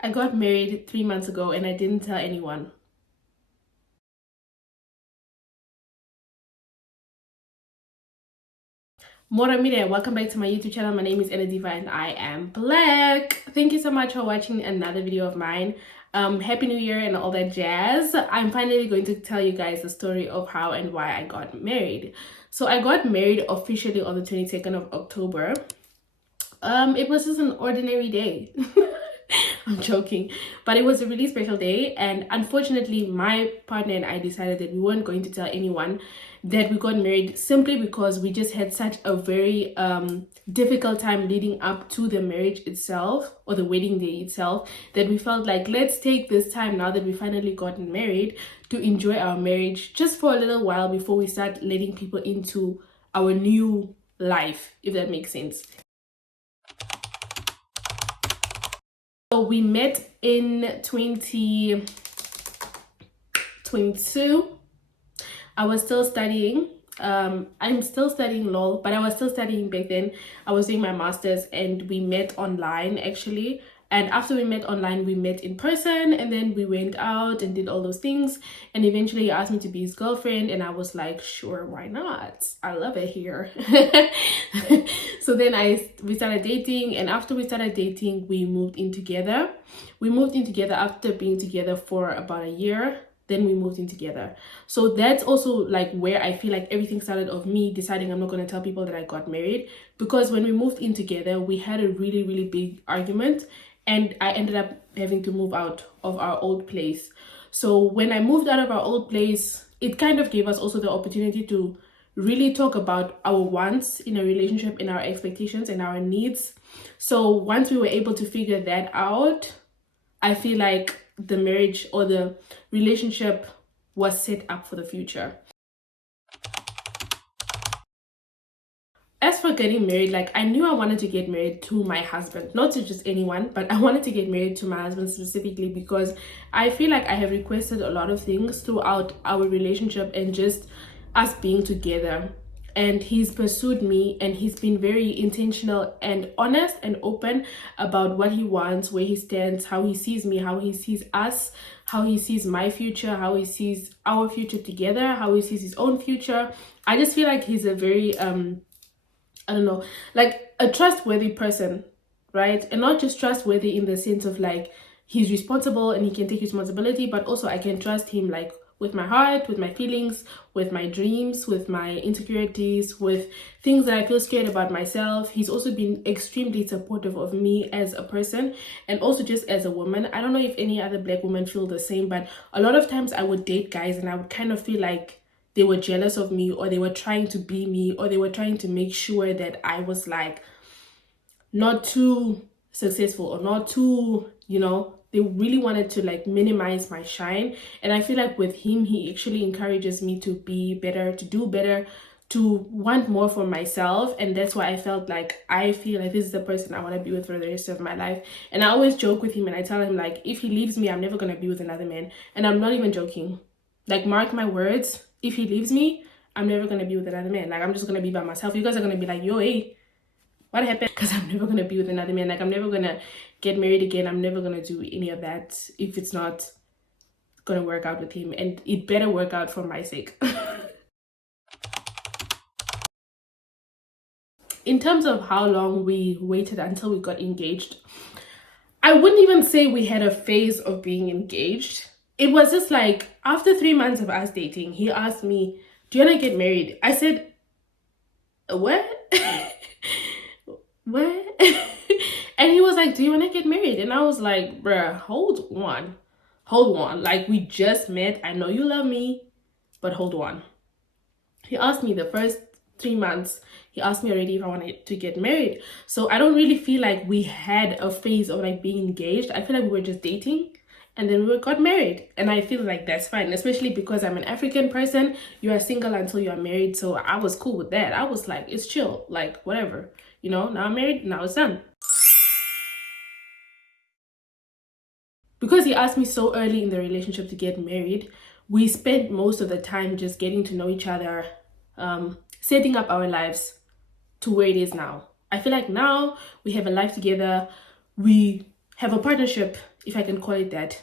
I got married 3 months ago and I didn't tell anyone. Mora Mire, welcome back to my YouTube channel. My name is Ann-Adeva and I am Black. Thank you so much for watching another video of mine. Happy New Year and all that jazz. I'm finally going to tell you guys the story of how and why I got married. So I got married officially on the 22nd of October. It was just an ordinary day. I'm joking, but it was a really special day, and unfortunately my partner and I decided that we weren't going to tell anyone that we got married, simply because we just had such a very difficult time leading up to the marriage itself, or the wedding day itself, that we felt like, let's take this time now that we finally gotten married to enjoy our marriage just for a little while before we start letting people into our new life, if that makes sense. So we met in 2022. I was still studying. I'm still studying law, but I was still studying back then. I was doing my master's and we met online actually. And after we met online, we met in person, and then we went out and did all those things. And eventually he asked me to be his girlfriend, and I was like, sure, why not? I love it here. So then we started dating, and after we started dating, we moved in together. We moved in together after being together for about a year. Then we moved in together. So that's also like where I feel like everything started, of me deciding I'm not going to tell people that I got married, because when we moved in together, we had a really big argument, and I ended up having to move out of our old place. So when I moved out of our old place, it kind of gave us also the opportunity to really talk about our wants in a relationship, and our expectations and our needs. So once we were able to figure that out, I feel like the marriage or the relationship was set up for the future. As for getting married, like, I knew I wanted to get married to my husband, not to just anyone, but I wanted to get married to my husband specifically because I feel like I have requested a lot of things throughout our relationship and just us being together. And he's pursued me, and he's been very intentional and honest and open about what he wants, where he stands, how he sees me, how he sees us, how he sees my future, how he sees our future together, how he sees his own future. I just feel like he's a very I don't know, like a trustworthy person, right? And not just trustworthy in the sense of like he's responsible and he can take responsibility, but also I can trust him like with my heart, with my feelings, with my dreams, with my insecurities, with things that I feel scared about myself. He's also been extremely supportive of me as a person, and also just as a woman. I don't know if any other Black women feel the same, but a lot of times I would date guys and I would kind of feel like they were jealous of me, or they were trying to be me, or they were trying to make sure that I was like not too successful or not too, you know, they really wanted to like minimize my shine. And I feel like with him, he actually encourages me to be better, to do better, to want more for myself. And that's why I felt like, I feel like this is the person I want to be with for the rest of my life. And I always joke with him and I tell him like, if he leaves me, I'm never going to be with another man. And I'm not even joking. Like, mark my words, if he leaves me, I'm never going to be with another man. Like, I'm just going to be by myself. You guys are going to be like, yo, hey, what happened? Because I'm never going to be with another man. Like, I'm never going to get married again. I'm never going to do any of that if it's not going to work out with him. And it better work out for my sake. In terms of how long we waited until we got engaged, I wouldn't even say we had a phase of being engaged. It was just like, after 3 months of us dating, he asked me, do you want to get married? I said, what? What? And he was like, do you want to get married? And I was like, bruh, hold on. Like, we just met. I know you love me, but hold on. He asked me the first 3 months, he asked me already if I wanted to get married. So I don't really feel like we had a phase of like being engaged. I feel like we were just dating. And then we got married, and I feel like that's fine, especially because I'm an African person. You are single until you are married, so I was cool with that. I was like, it's chill, like whatever, you know. Now I'm married, now it's done. Because he asked me so early in the relationship to get married, we spent most of the time just getting to know each other, setting up our lives to where it is now. I feel like now we have a life together, we have a partnership if I can call it that.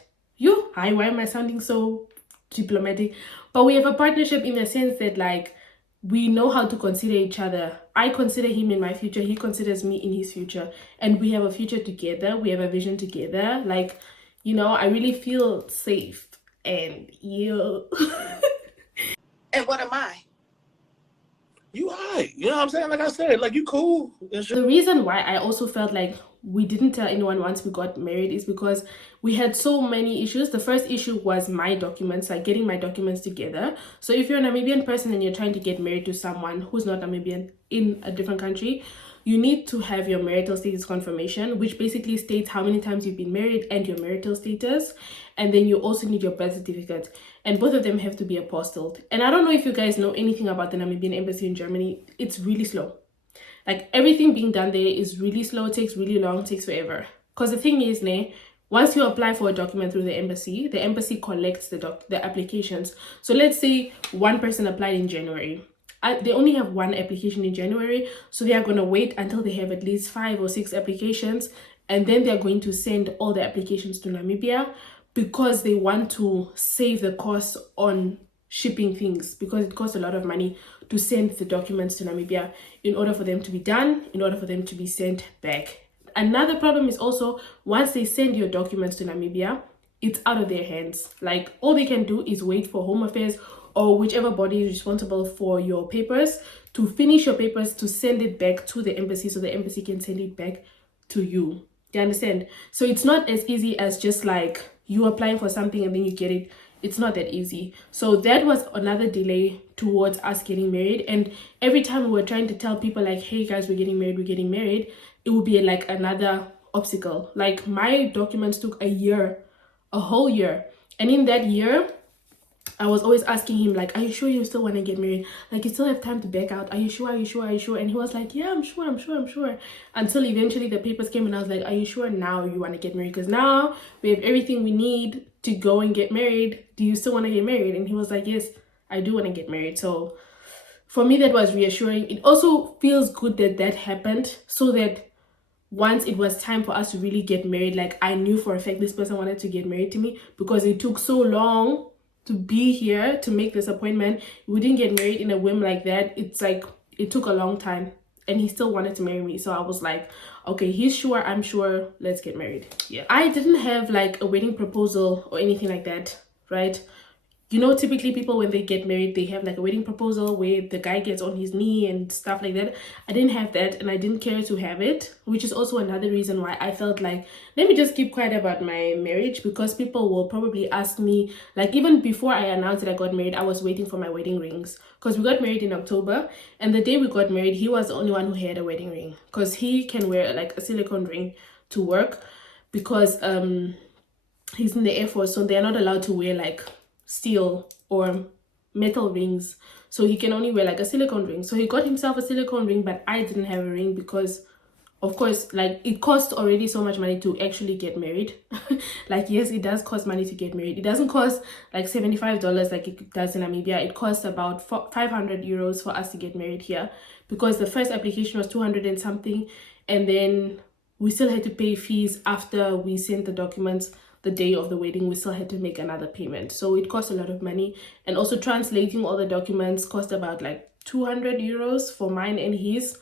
Hi, why am I sounding so diplomatic? But we have a partnership in the sense that like we know how to consider each other. I consider him in my future, he considers me in his future, and we have a future together, we have a vision together. Like, I really feel safe. And you And what am I? You alright, you know what I'm saying? Like I said, like you cool. The reason why I also felt like we didn't tell anyone once we got married is because we had so many issues. The first issue was my documents, like getting my documents together. So if you're a Namibian person and you're trying to get married to someone who's not Namibian in a different country, you need to have your marital status confirmation, which basically states how many times you've been married and your marital status. And then you also need your birth certificate. And both of them have to be apostilled. And I don't know if you guys know anything about the Namibian embassy in Germany. It's really slow. Like everything being done there is really slow, takes really long, takes forever. Because the thing is, once you apply for a document through the embassy collects the applications. So let's say one person applied in January. They only have one application in January, so they are going to wait until they have at least 5 or 6 applications, and then they're going to send all the applications to Namibia because they want to save the cost on shipping things, because it costs a lot of money to send the documents to Namibia in order for them to be done, in order for them to be sent back. Another problem is also once they send your documents to Namibia, it's out of their hands. Like all they can do is wait for Home Affairs or whichever body is responsible for your papers to finish your papers, to send it back to the embassy so the embassy can send it back to you. Do you understand? So it's not as easy as just like you applying for something and then you get it. It's not that easy. So that was another delay towards us getting married. And every time we were trying to tell people like, hey guys, we're getting married, it would be like another obstacle. Like my documents took a whole year. And in that year, I was always asking him like, are you sure you still want to get married? Like you still have time to back out. Are you sure? And he was like, yeah, I'm sure. Until eventually the papers came and I was like, are you sure now you want to get married? Because now we have everything we need to go and get married. Do you still want to get married? And he was like, yes, I do want to get married. So for me, that was reassuring. It also feels good that that happened, so that once it was time for us to really get married, like I knew for a fact this person wanted to get married to me, because it took so long to be here to make this appointment. We didn't get married in a whim like that. It's like it took a long time and he still wanted to marry me. So I was like, okay, he's sure, I'm sure, let's get married. Yeah, I didn't have like a wedding proposal or anything like that, right? You know, typically people when they get married, they have like a wedding proposal where the guy gets on his knee and stuff like that. I didn't have that, and I didn't care to have it, which is also another reason why I felt like, let me just keep quiet about my marriage, because people will probably ask me, like even before I announced that I got married, I was waiting for my wedding rings, because we got married in October, and the day we got married, he was the only one who had a wedding ring, because he can wear like a silicone ring to work, because he's in the Air Force, so they're not allowed to wear like steel or metal rings, so he can only wear like a silicone ring. So he got himself a silicone ring, but I didn't have a ring because of course like it costs already so much money to actually get married. Like yes, it does cost money to get married. It doesn't cost like $75 like it does in Namibia. It costs about 500 euros for us to get married here, because the first application was 200 and something, and then we still had to pay fees after we sent the documents. The day of the wedding, we still had to make another payment, so it cost a lot of money. And also translating all the documents cost about like 200 euros for mine and his,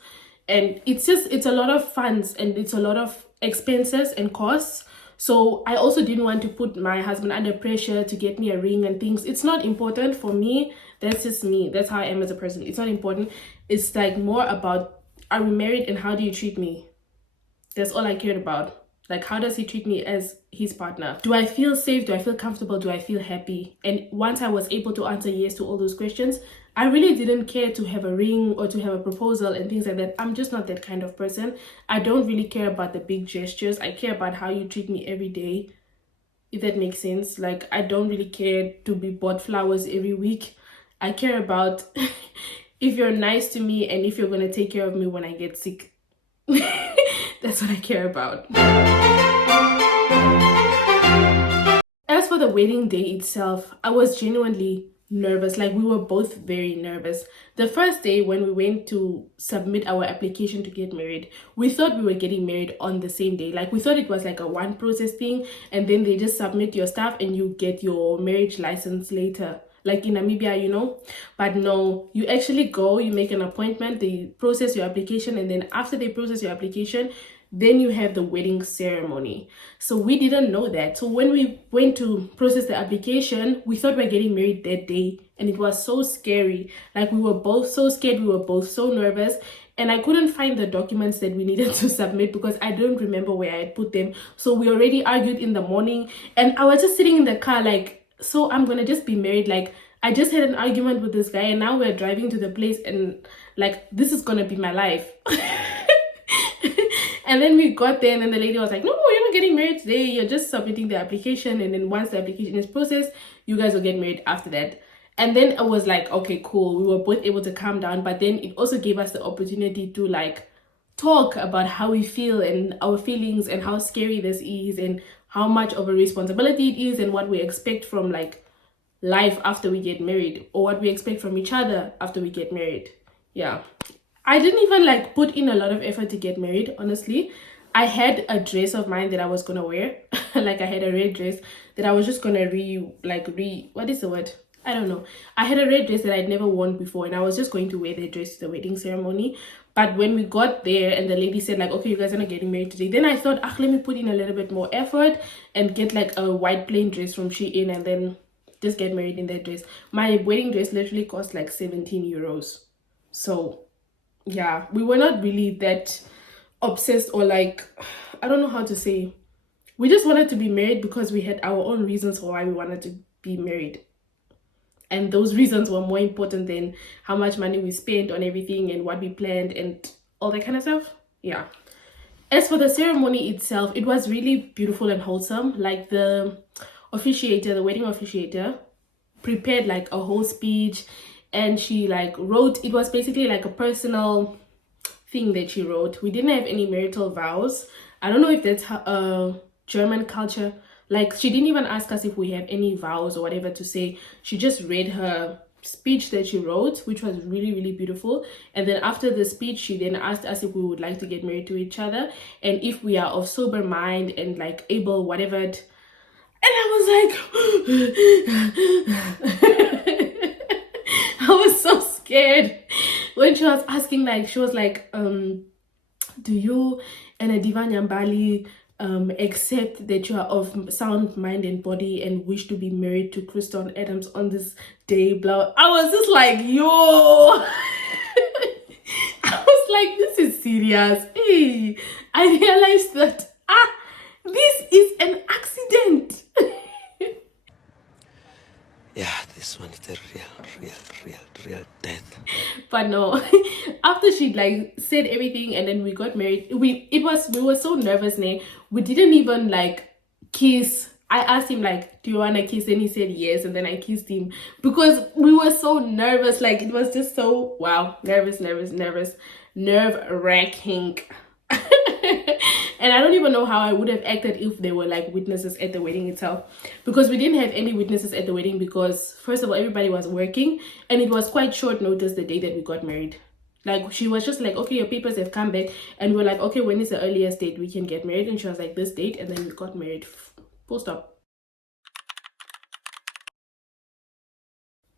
and it's a lot of funds and it's a lot of expenses and costs. So I also didn't want to put my husband under pressure to get me a ring and things. It's not important for me. That's just me. That's how I am as a person. It's not important. It's like more about, are we married and how do you treat me? That's all I cared about. Like, how does he treat me as his partner? Do I feel safe? Do I feel comfortable? Do I feel happy? And once I was able to answer yes to all those questions, I really didn't care to have a ring or to have a proposal and things like that. I'm just not that kind of person. I don't really care about the big gestures. I care about how you treat me every day, if that makes sense. Like, I don't really care to be bought flowers every week. I care about if you're nice to me and if you're going to take care of me when I get sick. That's what I care about. As for the wedding day itself, I was genuinely nervous. Like, we were both very nervous. The first day when we went to submit our application to get married, we thought we were getting married on the same day. Like, we thought it was like a one process thing, and then they just submit your stuff and you get your marriage license later, like in Namibia, you know. But no, you actually go, you make an appointment, they process your application, and then after they process your application, then you have the wedding ceremony. So we didn't know that. So when we went to process the application, we thought we were getting married that day, and it was so scary. Like, we were both so scared, we were both so nervous, and I couldn't find the documents that we needed to submit because I don't remember where I had put them. So we already argued in the morning, and I was just sitting in the car like, so I'm gonna just be married. Like, I just had an argument with this guy, and now we're driving to the place, and like, this is gonna be my life. And then we got there, and then the lady was like, no, you're not getting married today, you're just submitting the application, and then once the application is processed, you guys will get married after that. And then I was like, okay, cool. We were both able to calm down, but then it also gave us the opportunity to like talk about how we feel and our feelings and how scary this is and how much of a responsibility it is and what we expect from like life after we get married, or what we expect from each other after we get married. Yeah, I didn't even like put in a lot of effort to get married, honestly. I had a dress of mine that I was gonna wear. Like, I had a red dress that I was just gonna what is the word? I don't know. I had a red dress that I'd never worn before, and I was just going to wear the dress to the wedding ceremony. But when we got there and the lady said like, okay, you guys are not getting married today, then I thought, let me put in a little bit more effort and get like a white plain dress from Shein and then just get married in that dress. My wedding dress literally cost like 17 euros. So yeah, we were not really that obsessed, or like, I don't know how to say. We just wanted to be married because we had our own reasons for why we wanted to be married. And those reasons were more important than how much money we spent on everything and what we planned and all that kind of stuff. Yeah. As for the ceremony itself, it was really beautiful and wholesome. Like, the wedding officiator prepared like a whole speech, and she like wrote, it was basically like a personal thing that she wrote. We didn't have any marital vows. I don't know if that's German culture. Like, she didn't even ask us if we have any vows or whatever to say. She just read her speech that she wrote, which was really, really beautiful. And then after the speech, she then asked us if we would like to get married to each other, and if we are of sober mind and like able, whatever. And I was like, I was so scared when she was asking, like, she was like, do you, Ann-Adeva Nyambali, accept that you are of sound mind and body and wish to be married to Christon Adams on this day, blah. I was just like, yo. I was like, this is serious. Hey, I realized that this is an accident. Yeah, this one is the real death. But no, after she like said everything and then we got married, we were so nervous, ne? We didn't even like kiss. I asked him like, do you want to kiss? And he said yes, and then I kissed him because we were so nervous. Like, it was just so, wow, nerve wracking. And I don't even know how I would have acted if there were like witnesses at the wedding itself, because we didn't have any witnesses at the wedding because, first of all, everybody was working, and it was quite short notice the day that we got married. Like, she was just like, okay, your papers have come back, and we were like, okay, when is the earliest date we can get married? And she was like, this date, and then we got married. Full stop.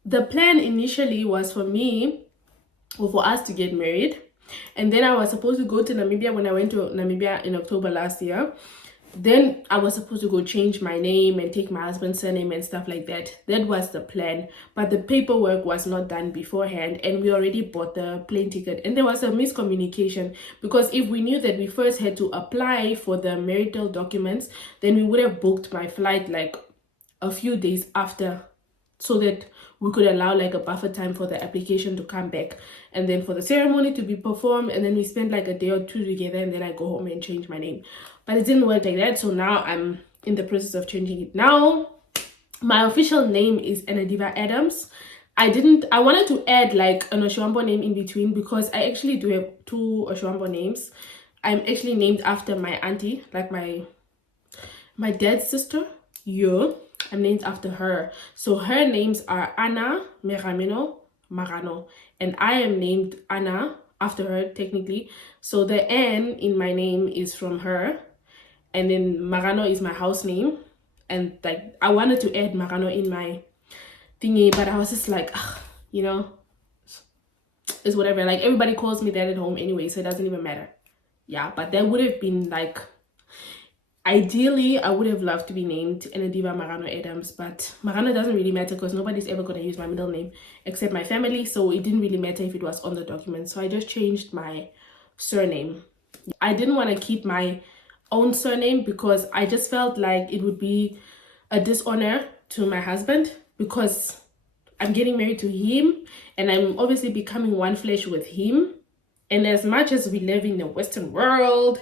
The plan initially was for us to get married. And then I was supposed to go to Namibia. When I went to Namibia in October last year, then I was supposed to go change my name and take my husband's surname and stuff like that. That was the plan. But the paperwork was not done beforehand, and we already bought the plane ticket. And there was a miscommunication, because if we knew that we first had to apply for the marital documents, then we would have booked my flight like a few days after, so that we could allow like a buffer time for the application to come back and then for the ceremony to be performed, and then we spend like a day or two together, and then I go home and change my name. But it didn't work like that, so now I'm in the process of changing it. Now my official name is Ann-Adeva Adams. I wanted to add like an Oshwambo name in between, because I actually do have two Oshwambo names. I'm actually named after my auntie, like my dad's sister. Yeah. I'm named after her. So her names are Anna Meramino Marano, and I am named Anna after her technically. So the N in my name is from her, and then Marano is my house name. And like I wanted to add Marano in my thingy, but I was just like, ugh, you know, it's whatever. Like everybody calls me that at home anyway, so it doesn't even matter. Yeah, but that would have been like, ideally, I would have loved to be named Ann-Adeva Marano Adams, but Marano doesn't really matter because nobody's ever going to use my middle name except my family, so it didn't really matter if it was on the document. So I just changed my surname. I didn't want to keep my own surname because I just felt like it would be a dishonor to my husband because I'm getting married to him and I'm obviously becoming one flesh with him. And as much as we live in the Western world,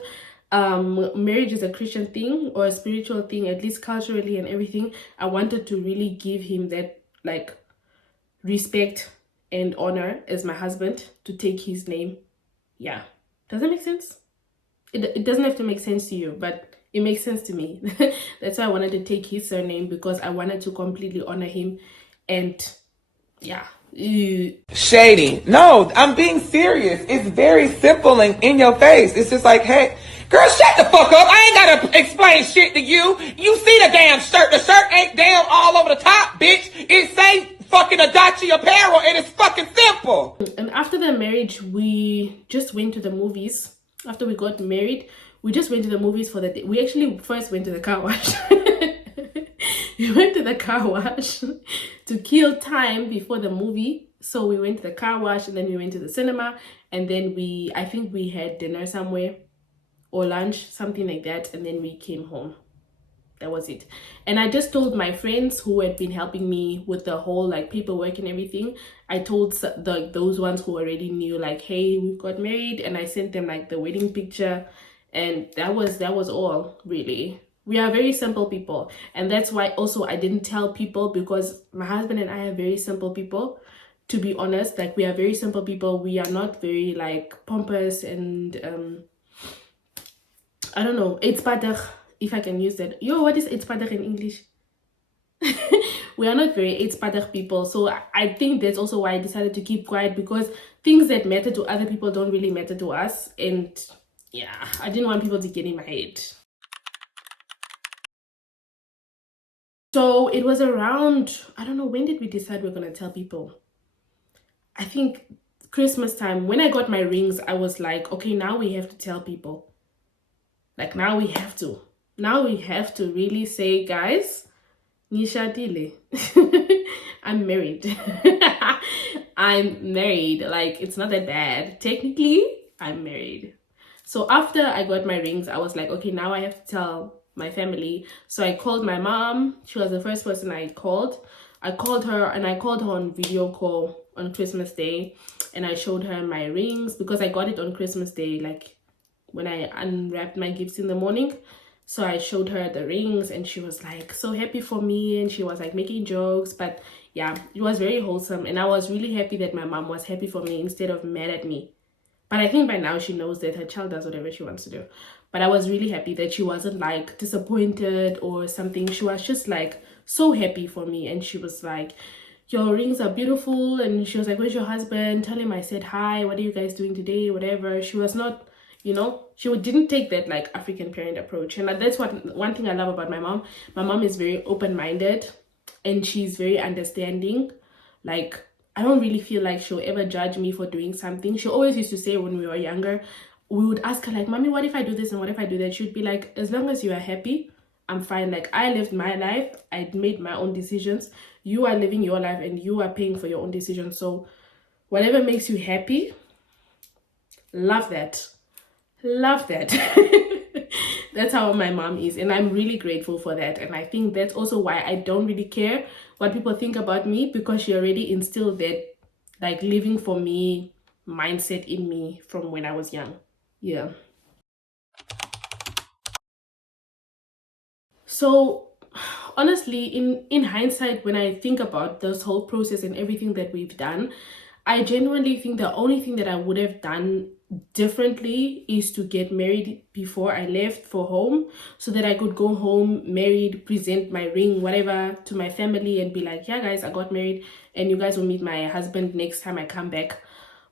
marriage is a Christian thing or a spiritual thing, at least culturally and everything. I wanted to really give him that like respect and honor as my husband to take his name. Yeah. Does that make sense? It doesn't have to make sense to you, but it makes sense to me. That's why I wanted to take his surname, because I wanted to completely honor him. And yeah. Shady. No, I'm being serious. It's very simple and in your face. It's just like, hey, girl, shut the fuck up. I ain't gotta explain shit to you. You see the damn shirt. The shirt ain't damn all over the top, bitch. It say fucking Devitchi apparel and it's fucking simple. And after the marriage, we just went to the movies. After we got married, we just went to the movies for the day. We actually first went to the car wash. We went to the car wash to kill time before the movie. So we went to the car wash and then we went to the cinema, and then I think we had dinner somewhere or lunch, something like that, and then we came home. That was it. And I just told my friends who had been helping me with the whole like paperwork and everything. I told those ones who already knew, like, hey, we got married, and I sent them like the wedding picture, and that was all really. We are very simple people, and that's why also I didn't tell people, because my husband and I are very simple people. To be honest, like, we are very simple people. We are not very like pompous and I don't know, eetspadig, if I can use that. Yo, what is eetspadig in English? We are not very eetspadig people, so I think that's also why I decided to keep quiet, because things that matter to other people don't really matter to us. And yeah, I didn't want people to get in my head. So it was around, I don't know, when did we decide we're gonna tell people? I think Christmas time. When I got my rings, I was like, okay, now we have to tell people. Like, now we have to really say, guys, nishadile. I'm married. I'm married. Like, it's not that bad. Technically, I'm married. So after I got my rings, I was like, okay, now I have to tell my family. So I called my mom. She was the first person I called. I called her, and I called her on video call on Christmas Day, and I showed her my rings, because I got it on Christmas Day, like when I unwrapped my gifts in the morning. So I showed her the rings, and she was like so happy for me, and she was like making jokes. But yeah, it was very wholesome, and I was really happy that my mom was happy for me instead of mad at me. But I think by now she knows that her child does whatever she wants to do. But I was really happy that she wasn't like disappointed or something. She was just like so happy for me, and she was like, your rings are beautiful. And she was like, where's your husband? Tell him I said hi. What are you guys doing today? Whatever. She was not, you know, she didn't take that like African parent approach. And that's one thing I love about my mom. My mom is very open-minded, and she's very understanding. Like, I don't really feel like she'll ever judge me for doing something. She always used to say when we were younger, we would ask her like, mommy, what if I do this and what if I do that? She would be like, as long as you are happy, I'm fine. Like, I lived my life, I made my own decisions. You are living your life and you are paying for your own decisions. So whatever makes you happy, love that. Love that. That's how my mom is, and I'm really grateful for that. And I think that's also why I don't really care what people think about me, because she already instilled that like living for me mindset in me from when I was young. Yeah. So honestly, in hindsight, when I think about this whole process and everything that we've done, I genuinely think the only thing that I would have done differently is to get married before I left for home, so that I could go home married, present my ring, whatever, to my family and be like, yeah guys, I got married and you guys will meet my husband next time I come back.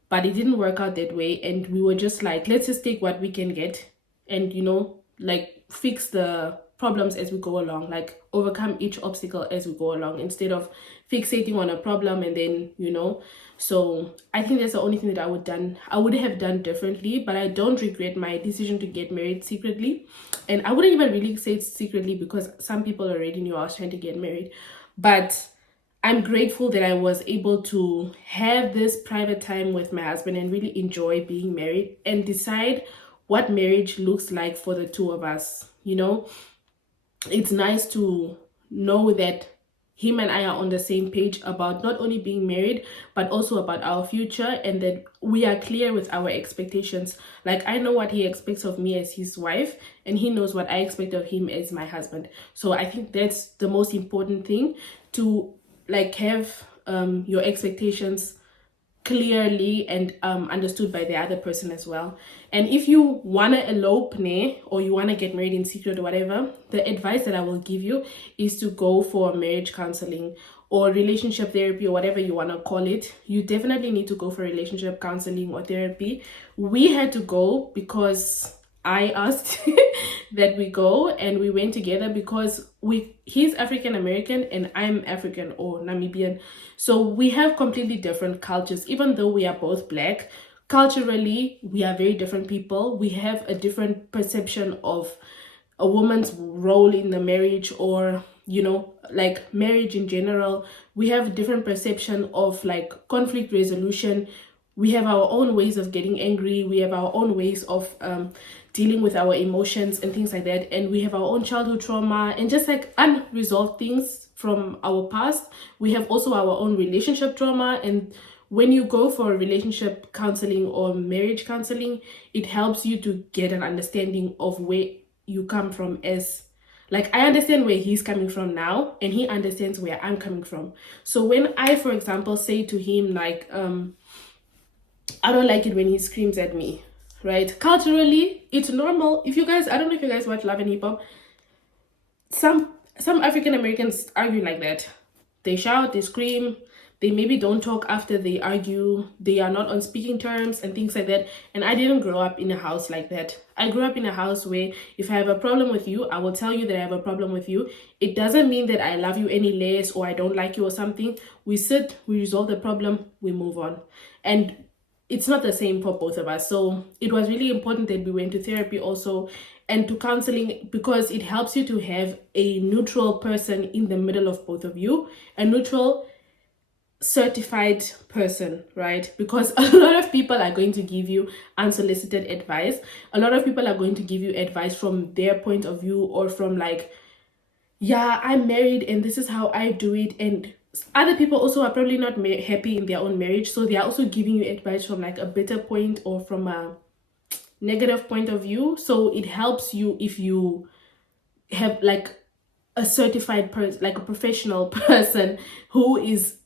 But it didn't work out that way, and we were just like, let's just take what we can get and, you know, like fix the problems as we go along, like overcome each obstacle as we go along, instead of fixating on a problem and then, you know. So I think that's the only thing that I would have done differently. But I don't regret my decision to get married secretly, and I wouldn't even really say it's secretly, because some people already knew I was trying to get married. But I'm grateful that I was able to have this private time with my husband and really enjoy being married and decide what marriage looks like for the two of us. You know, it's nice to know that him and I are on the same page about not only being married, but also about our future, and that we are clear with our expectations. Like, I know what he expects of me as his wife, and he knows what I expect of him as my husband. So I think that's the most important thing, to like have your expectations clearly and understood by the other person as well. And if you want to elope or you want to get married in secret or whatever, the advice that I will give you is to go for marriage counseling or relationship therapy or whatever you want to call it. You definitely need to go for relationship counseling or therapy. We had to go because I asked that we go, and we went together because he's African American and I'm African or Namibian. So we have completely different cultures. Even though we are both Black, culturally we are very different people. We have a different perception of a woman's role in the marriage, or, you know, like marriage in general. We have a different perception of like conflict resolution. We have our own ways of getting angry. We have our own ways of dealing with our emotions and things like that. And we have our own childhood trauma and just like unresolved things from our past. We have also our own relationship trauma. And when you go for relationship counseling or marriage counseling, it helps you to get an understanding of where you come from. As like, I understand where he's coming from now, and he understands where I'm coming from. So when I, for example, say to him like, I don't like it when he screams at me, right? Culturally, it's normal. If you guys, I don't know if you guys watch Love and Hip Hop, some African Americans argue like that. They shout, they scream, they maybe don't talk after they argue, they are not on speaking terms and things like that. And I didn't grow up in a house like that. I grew up in a house where if I have a problem with you, I will tell you that I have a problem with you. It doesn't mean that I love you any less or I don't like you or something. We sit, we resolve the problem, we move on. And it's not the same for both of us. So it was really important that we went to therapy also and to counseling, because it helps you to have a neutral person in the middle of both of you, a neutral certified person, right? Because a lot of people are going to give you unsolicited advice. A lot of people are going to give you advice from their point of view, or from like, yeah, I'm married and this is how I do it. And other people also are probably not happy in their own marriage, so they are also giving you advice from like a bitter point or from a negative point of view. So it helps you if you have like a certified person, like a professional person who is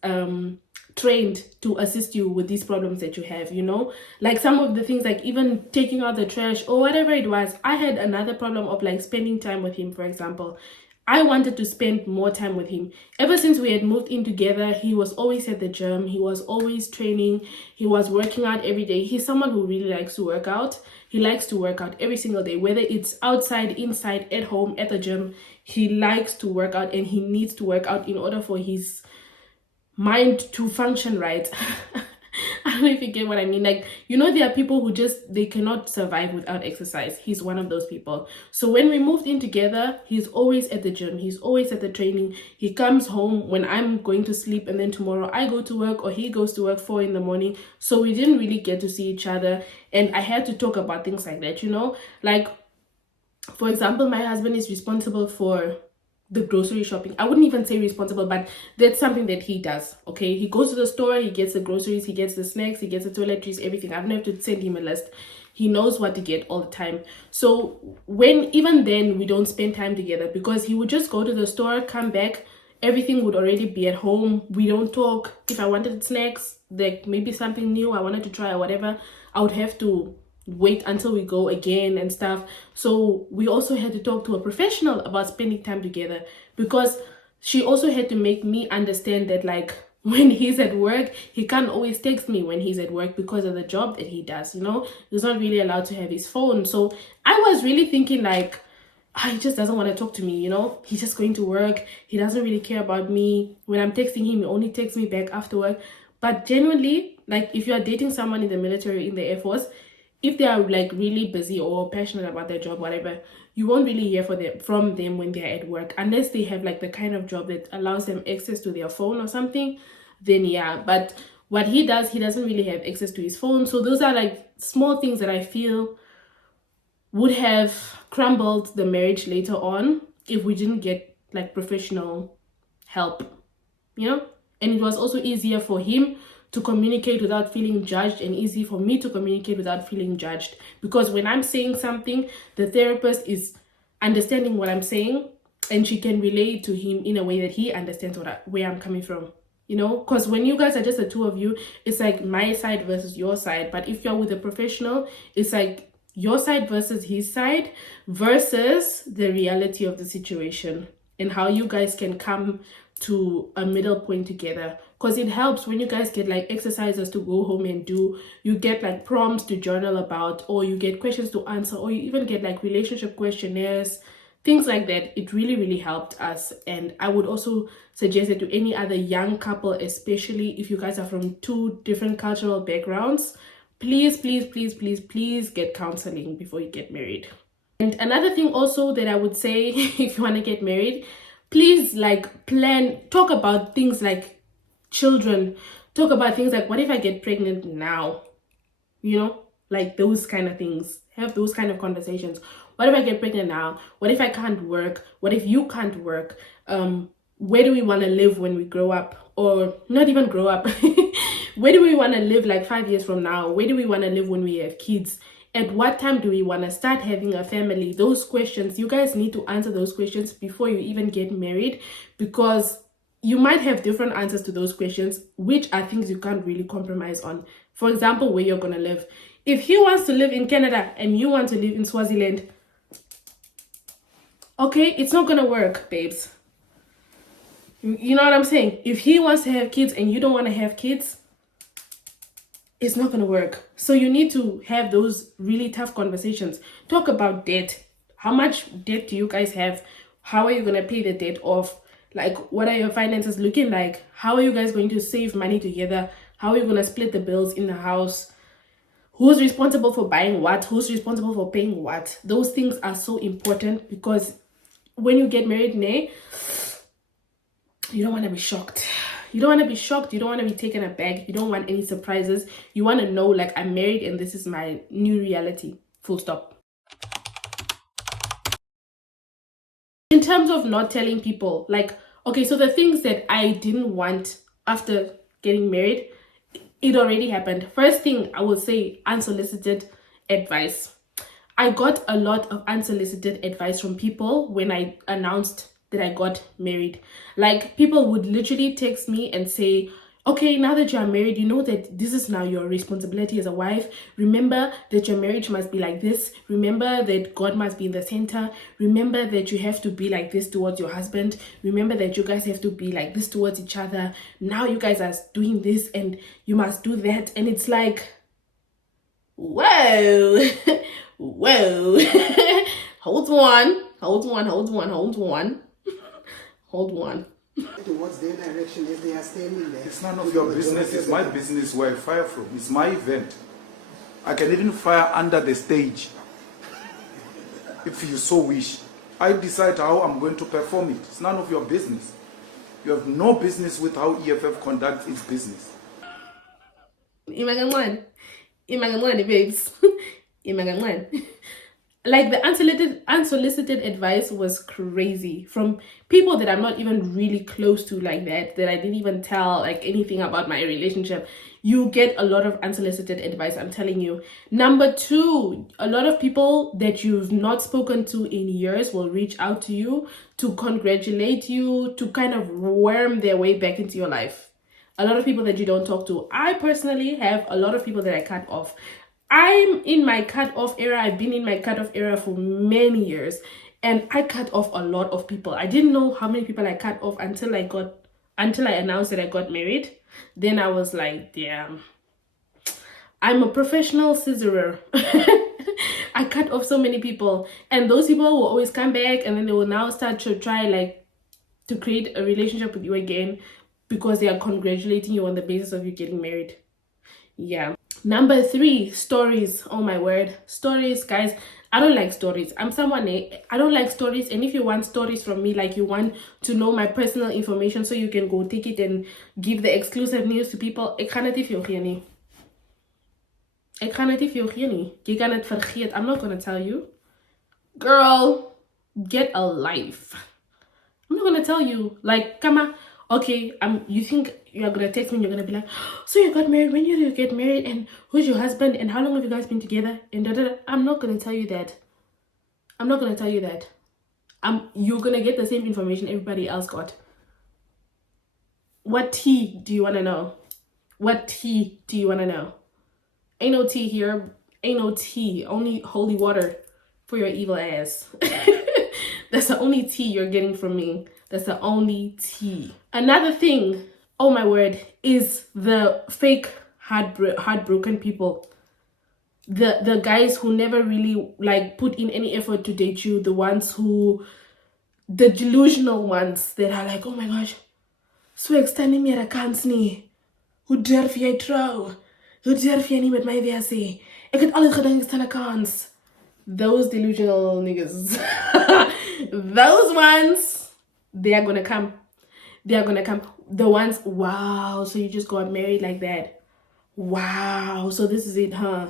trained to assist you with these problems that you have, you know. Like some of the things, like even taking out the trash or whatever it was. I had another problem of like spending time with him, for example. I wanted to spend more time with him. Ever since we had moved in together, he was always at the gym. He was always training. He was working out every day. He's someone who really likes to work out. He likes to work out every single day, whether it's outside, inside, at home, at the gym. He likes to work out, and he needs to work out in order for his mind to function right. I don't know if you get what I mean. Like, you know, there are people who just, they cannot survive without exercise. He's one of those people. So when we moved in together, he's always at the gym. He's always at the training. He comes home when I'm going to sleep, and then tomorrow I go to work or he goes to work 4 a.m. So we didn't really get to see each other. And I had to talk about things like that, you know? Like, for example, my husband is responsible for the grocery shopping. I wouldn't even say responsible, but that's something that he does. Okay, he goes to the store, he gets the groceries, he gets the snacks, he gets the toiletries, everything. I've never to send him a list. He knows what to get all the time. So when, even then, we don't spend time together, because he would just go to the store, come back, everything would already be at home. We don't talk. If I wanted snacks, like maybe something new I wanted to try or whatever, I would have to wait until we go again and stuff. So we also had to talk to a professional about spending time together, because she also had to make me understand that like when he's at work, he can't always text me when he's at work because of the job that he does, you know. He's not really allowed to have his phone. So I was really thinking like, he just doesn't want to talk to me, you know. He's just going to work. He doesn't really care about me. When I'm texting him, he only texts me back after work. But genuinely, like if you are dating someone in the military, in the Air Force, if they are like really busy or passionate about their job, whatever, you won't really hear from them when they're at work, unless they have like the kind of job that allows them access to their phone or something. Then yeah, but what he does, he doesn't really have access to his phone. So those are like small things that I feel would have crumbled the marriage later on if we didn't get like professional help, you know. And it was also easier for him to communicate without feeling judged, and easy for me to communicate without feeling judged, because when I'm saying something, the therapist is understanding what I'm saying, and she can relate to him in a way that he understands where I'm coming from, you know. Because when you guys are just the two of you, it's like my side versus your side. But if you're with a professional, it's like your side versus his side, versus the reality of the situation, and how you guys can come to a middle point together. Because it helps when you guys get like exercises to go home and do, you get like prompts to journal about, or you get questions to answer, or you even get like relationship questionnaires, things like that. It really helped us. And I would also suggest it to any other young couple, especially if you guys are from two different cultural backgrounds. Please get counseling before you get married. And another thing also that I would say, if you want to get married, please like talk about things like children. Talk about things like, what if I get pregnant now? You know, like those kind of things. Have those kind of conversations. What if I get pregnant now? What if I can't work? What if you can't work? Where do we want to live when we grow up? Or not even grow up. Where do we want to live like 5 years from now? Where do we want to live when we have kids? At what time do we want to start having a family? Those questions, you guys need to answer those questions before you even get married, because you might have different answers to those questions, which are things you can't really compromise on. For example, where you're going to live. If he wants to live in Canada and you want to live in Swaziland, okay, it's not going to work, babes. You know what I'm saying? If he wants to have kids and you don't want to have kids, it's not going to work. So you need to have those really tough conversations. Talk about debt. How much debt do you guys have? How are you going to pay the debt off? Like, what are your finances looking like? How are you guys going to save money together? How are you going to split the bills in the house? Who's responsible for buying what? Who's responsible for paying what? Those things are so important, because when you get married, you don't want to be shocked. You don't want to be shocked. You don't want to be taken aback. You don't want any surprises. You want to know, like, I'm married and this is my new reality. Full stop. In terms of not telling people, like, okay, so the things that I didn't want after getting married, it already happened. First thing I would say, unsolicited advice. I got a lot of unsolicited advice from people when I announced that I got married. Like, people would literally text me and say, okay, now that you are married, you know that this is now your responsibility as a wife. Remember that your marriage must be like this. Remember that God must be in the center. Remember that you have to be like this towards your husband. Remember that you guys have to be like this towards each other. Now you guys are doing this and you must do that. And it's like, whoa, whoa. Hold on. Towards their direction if they are standing there. It's none of your business. It's my business where I fire from. It's my event. I can even fire under the stage if you so wish. I decide how I'm going to perform it. It's none of your business. You have no business with how EFF conducts its business. Imagine babes. Imagine. Like, the unsolicited advice was crazy from people that I'm not even really close to, like that I didn't even tell like anything about my relationship. You get a lot of unsolicited advice, I'm telling you. Number two, a lot of people that you've not spoken to in years will reach out to you to congratulate you, to kind of worm their way back into your life. A lot of people that you don't talk to. I personally have a lot of people that I cut off. I'm in my cut-off era. I've been in my cut-off era for many years, and I cut off a lot of people. I didn't know how many people I cut off until I announced that I got married. Then I was like, damn, I'm a professional scissorer. I cut off so many people, and those people will always come back, and then they will now start to try like to create a relationship with you again because they are congratulating you on the basis of you getting married. Yeah. Number 3, stories. Oh my word, stories, guys. I don't like stories. I'm someone, I don't like stories. And if you want stories from me, like you want to know my personal information so you can go take it and give the exclusive news to people, ek gaan dit nie vir jou gee nie. Ek gaan dit nie vir jou gee nie. Jy kan dit vergeet. I'm not gonna tell you. Girl, get a life. I'm not gonna tell you. Like, come on. Okay, you think you're gonna text me and you're gonna be like, so you got married, when did you get married, and who's your husband, and how long have you guys been together, and da da da. I'm not gonna tell you that. I'm not gonna tell you that. You're gonna get the same information everybody else got. What tea do you wanna know? What tea do you wanna know? Ain't no tea here. Ain't no tea. Only holy water for your evil ass. That's the only tea you're getting from me. That's the only tea. Another thing, oh my word, is the fake heartbroken people. The guys who never really like put in any effort to date you. The ones who, the delusional ones that are like, oh my gosh, so extending me at a kans nie. Hoe durf jy trou? Hoe durf jy nie met my wees nie? Ek het alles gedink ek staan 'n kans. Those delusional niggas. Those ones, they are gonna come. They are gonna come. The ones, wow, so you just got married like that. Wow, so this is it, huh?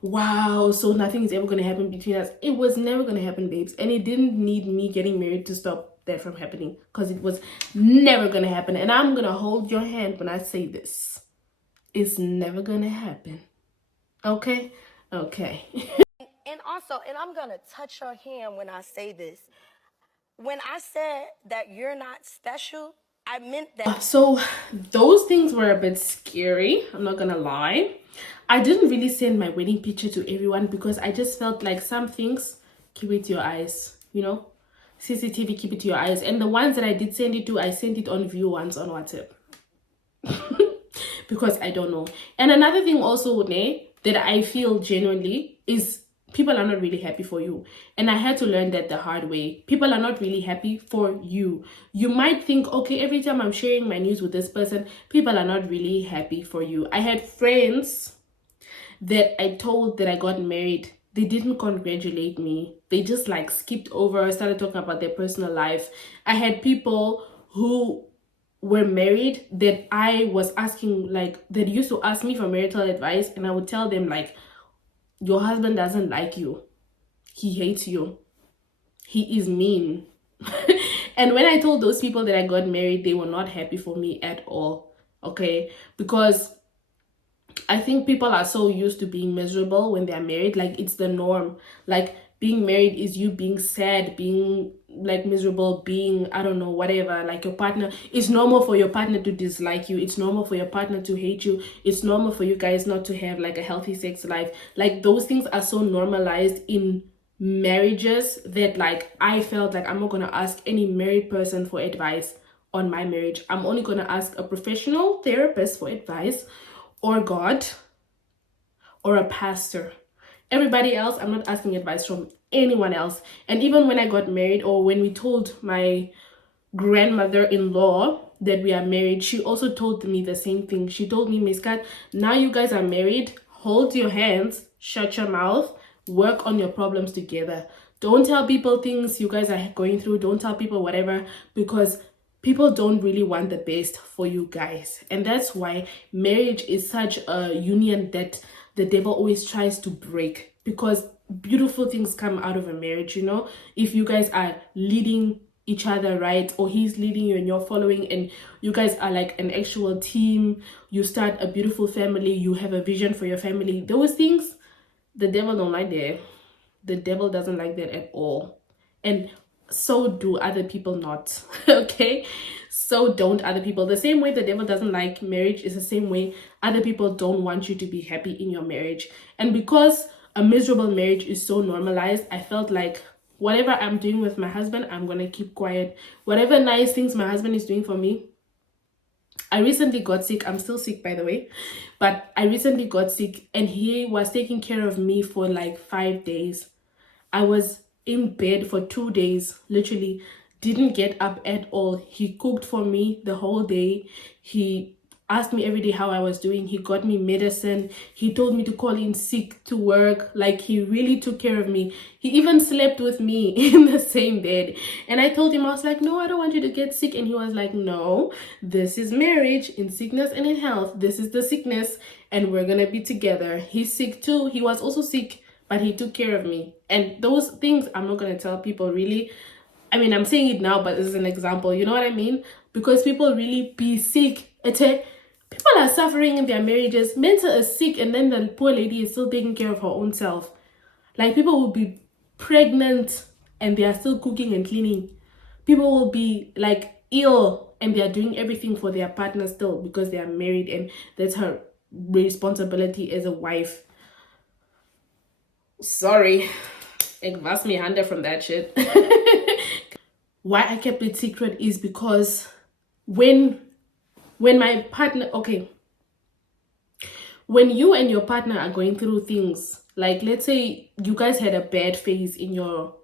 Wow, so nothing is ever gonna happen between us. It was never gonna happen, babes. And it didn't need me getting married to stop that from happening, because it was never gonna happen. And I'm gonna hold your hand when I say this. It's never gonna happen. Okay? Okay. And also, and I'm going to touch your hand when I say this. When I said that you're not special, I meant that. So those things were a bit scary. I'm not going to lie. I didn't really send my wedding picture to everyone because I just felt like some things, keep it to your eyes, you know? CCTV, keep it to your eyes. And the ones that I did send it to, I sent it on view once on WhatsApp. Because I don't know. And another thing also, that I feel genuinely is people are not really happy for you. And I had to learn that the hard way. People are not really happy for you. You might think, okay, every time I'm sharing my news with this person, people are not really happy for you. I had friends that I told that I got married. They didn't congratulate me. They just like skipped over, started talking about their personal life. I had people who were married that I was asking, like, that used to ask me for marital advice, and I would tell them like, your husband doesn't like you. He hates you. He is mean. And when I told those people that I got married, they were not happy for me at all. Okay? Because I think people are so used to being miserable when they're married. Like, it's the norm. Like, being married is you being sad, being like miserable, being, I don't know, whatever. Like, your partner, it's normal for your partner to dislike you. It's normal for your partner to hate you. It's normal for you guys not to have like a healthy sex life. Like, those things are so normalized in marriages that like I felt like I'm not going to ask any married person for advice on my marriage. I'm only going to ask a professional therapist for advice, or God, or a pastor. Everybody else, I'm not asking advice from anyone else. And even when I got married, or when we told my grandmother-in-law that we are married, she also told me the same thing. She told me, Miss Kat, now you guys are married, hold your hands, shut your mouth, work on your problems together. Don't tell people things you guys are going through. Don't tell people whatever, because people don't really want the best for you guys. And that's why marriage is such a union that the devil always tries to break, because beautiful things come out of a marriage, you know? If you guys are leading each other right, or he's leading you and you're following, and you guys are like an actual team, you start a beautiful family, you have a vision for your family, those things, the devil don't like that. The devil doesn't like that at all. And so do other people not. Okay, so don't other people. The same way the devil doesn't like marriage is the same way other people don't want you to be happy in your marriage. And because a miserable marriage is so normalized, I felt like whatever I'm doing with my husband, I'm gonna keep quiet. Whatever nice things my husband is doing for me, I recently got sick. I'm still sick, by the way, but I recently got sick and he was taking care of me for like 5 days. I was in bed for 2 days, literally didn't get up at all. He cooked for me the whole day. He asked me every day how I was doing. He got me medicine. He told me to call in sick to work. Like, he really took care of me. He even slept with me in the same bed. And I told him, I was like, no, I don't want you to get sick. And he was like, no, this is marriage, in sickness and in health. This is the sickness and we're gonna be together. He's sick too. He was also sick, but he took care of me. And those things I'm not going to tell people, really. I mean, I'm saying it now, but this is an example. You know what I mean? Because people really be sick. People are suffering in their marriages. Mental is sick, and then the poor lady is still taking care of her own self. Like, people will be pregnant and they are still cooking and cleaning. People will be like ill and they are doing everything for their partner still because they are married, and that's her responsibility as a wife. Sorry, ik was me handen from that shit. Why I kept it secret is because when my partner, okay, when you and your partner are going through things, like let's say you guys had a bad phase in your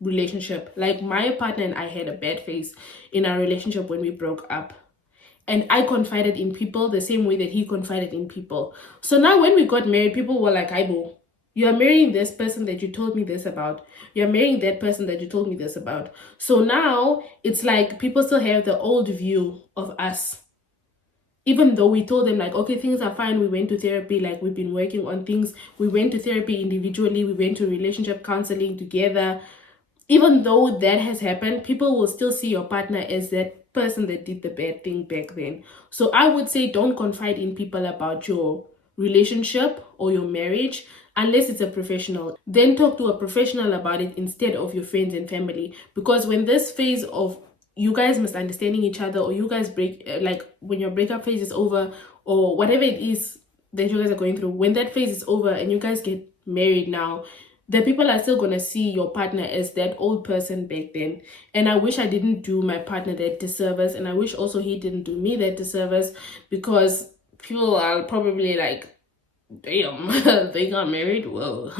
relationship, like my partner and I had a bad phase in our relationship when we broke up. And I confided in people the same way that he confided in people. So now when we got married, people were like, Aibo, you are marrying this person that you told me this about. You're marrying that person that you told me this about. So now it's like people still have the old view of us. Even though we told them like, okay, things are fine. We went to therapy, like we've been working on things. We went to therapy individually. We went to relationship counseling together. Even though that has happened, people will still see your partner as that person that did the bad thing back then. So I would say don't confide in people about your relationship or your marriage unless it's a professional. Then talk to a professional about it instead of your friends and family. Because when this phase of you guys misunderstanding each other, or you guys break, like when your breakup phase is over, or whatever it is that you guys are going through, when that phase is over and you guys get married now, the people are still gonna see your partner as that old person back then. And I wish I didn't do my partner that disservice, and I wish also he didn't do me that disservice, because people are probably like, damn, they got married, whoa.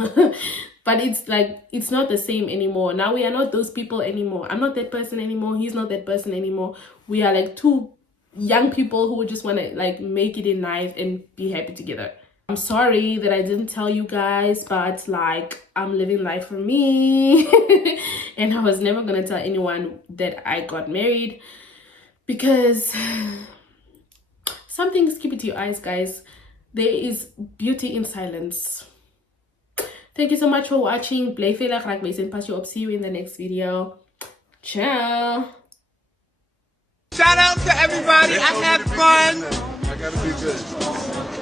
But it's like, it's not the same anymore. Now we are not those people anymore. I'm not that person anymore. He's not that person anymore. We are like two young people who just want to like make it in life and be happy together. I'm sorry that I didn't tell you guys, but like, I'm living life for me. And I was never gonna tell anyone that I got married, because some things, keep it to your eyes, guys. There is beauty in silence. Thank you so much for watching. Bly veilig, raak bly en pas jou op. See you in the next video. Ciao. Shout out to everybody. I had fun. I gotta be good.